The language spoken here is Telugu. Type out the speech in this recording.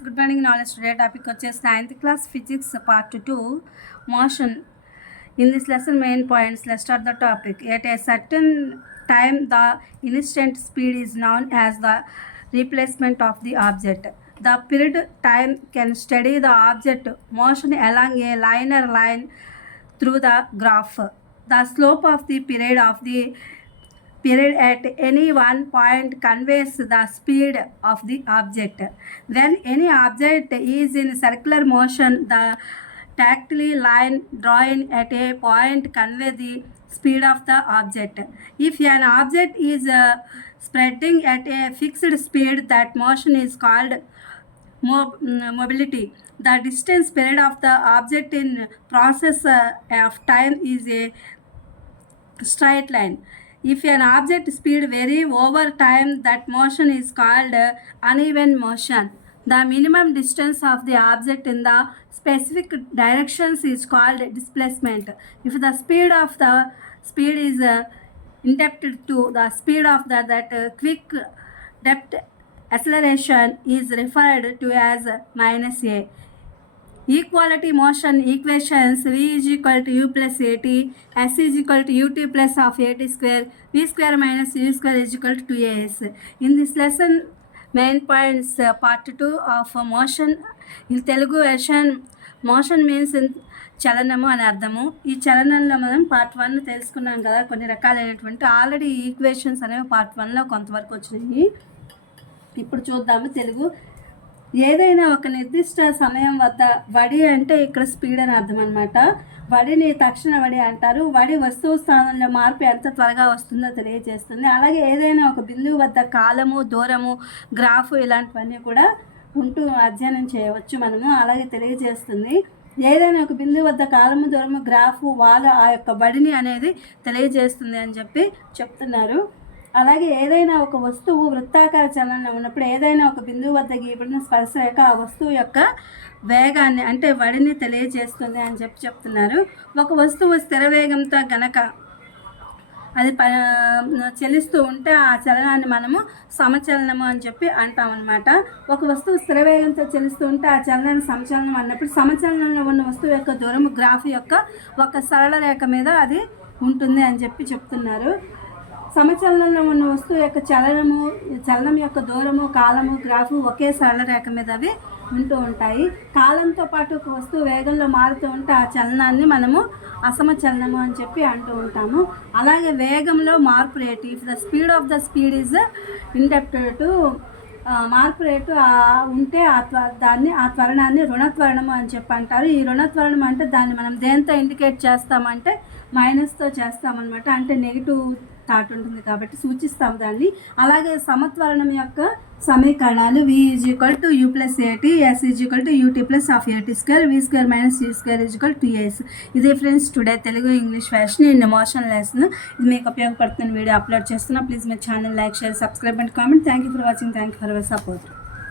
Good morning, knowledge. Today topic is 9th class physics part 2 motion. In this lesson main points, let's start the topic. At a certain time, the instant speed is known as the replacement of the object. The period time can study the object motion along a linear line through the graph. The slope of the period at any one point conveys the speed of the object. When any object is in circular motion, the tactile line drawn at a point conveys the speed of the object. If an object is spreading at a fixed speed, that motion is called mobility. The distance period of the object in process of time is a straight line. If an object speed vary over time, that motion is called uneven motion. The minimum distance of the object in the specific directions is called displacement. If the speed is indebted to the speed of that quick depth acceleration is referred to as minus a. Equality motion equations: V is equal to U plus AT, S is equal to UT plus of AT square, V square minus U square is equal to 2AS. In this lesson, main points part 2 of motion. In Telugu version, motion means చలనము అని అర్థము. ఈ చలనంలో మనం పార్ట్ 1 తెలుసుకున్నాం కదా, కొన్ని రకాలైనటువంటి ఆల్రెడీ ఈక్వేషన్స్ అనేవి పార్ట్ 1లో కొంతవరకు వచ్చినాయి. ఇప్పుడు చూద్దాము తెలుగు. ఏదైనా ఒక నిర్దిష్ట సమయం వద్ద వడి అంటే ఇక్కడ స్పీడ్ అని అర్థం అనమాట. వడిని తక్షణ వడి అంటారు. వడి వస్తువు స్థానంలో మార్పు ఎంత త్వరగా వస్తుందో తెలియజేస్తుంది. అలాగే ఏదైనా ఒక బిందువు వద్ద కాలము, దూరము, గ్రాఫ్ ఇలాంటివన్నీ కూడా ఉంటూ అధ్యయనం చేయవచ్చు మనము. అలాగే తెలియజేస్తుంది. ఏదైనా ఒక బిందువు వద్ద కాలము, దూరము, గ్రాఫ్, వాళ్ళ ఆ యొక్క వడిని అనేది తెలియజేస్తుంది అని చెప్తున్నారు. అలాగే ఏదైనా ఒక వస్తువు వృత్తాకార చలనంలో ఉన్నప్పుడు ఏదైనా ఒక బిందువు వద్ద గీయబడిన స్పర్శ యొక్క ఆ వస్తువు యొక్క వేగాన్ని అంటే వడిని తెలియజేస్తుంది అని చెప్తున్నారు. ఒక వస్తువు స్థిర వేగంతో గనక అది చలిస్తూ ఉంటే ఆ చలనాన్ని మనము సమచలనము అని చెప్పి అంటామన్నమాట. ఒక వస్తువు స్థిర వేగంతో చలిస్తూ ఉంటే ఆ చలనాన్ని సమచలనం అన్నప్పుడు సమచలనంలో ఉన్న వస్తువు యొక్క దూరము గ్రాఫ్ యొక్క ఒక సరళ రేఖ మీద అది ఉంటుంది అని చెప్తున్నారు. సమచలనంలో ఉన్న వస్తువు యొక్క చలనం యొక్క దూరము, కాలము, గ్రాఫు ఒకే సరళ రేఖ మీద అవి ఉంటూ ఉంటాయి. కాలంతో పాటు ఒక వస్తువు వేగంలో మారుతూ ఉంటే ఆ చలనాన్ని మనము అసమచలనము అని చెప్పి అంటూ ఉంటాము. అలాగే వేగంలో మార్పు rate, if the speed of the speed is indebted to మార్పు రేటు ఉంటే ఆ త్వరణాన్ని రుణత్వరణము అని చెప్పి అంటారు. ఈ రుణత్వరణం అంటే దాన్ని మనం దేంతో ఇండికేట్ చేస్తామంటే మైనస్తో చేస్తామన్నమాట. అంటే నెగిటివ్ థాట్ ఉంటుంది కాబట్టి సూచిస్తాం దాన్ని. అలాగే సమత్వరణం యొక్క సమీకరణాలు: V is equal to U plus AT, S is equal to UT plus of AT square, V square minus U square is equal to 2AS. ఇదే friends today Telugu English fashion in motion lesson. ఇది మీకు ఉపయోగపడుతున్న వీడియో అప్లోడ్ చేస్తున్నా. Please my channel like, share, subscribe and comment. Thank you for watching. Thank you for your support.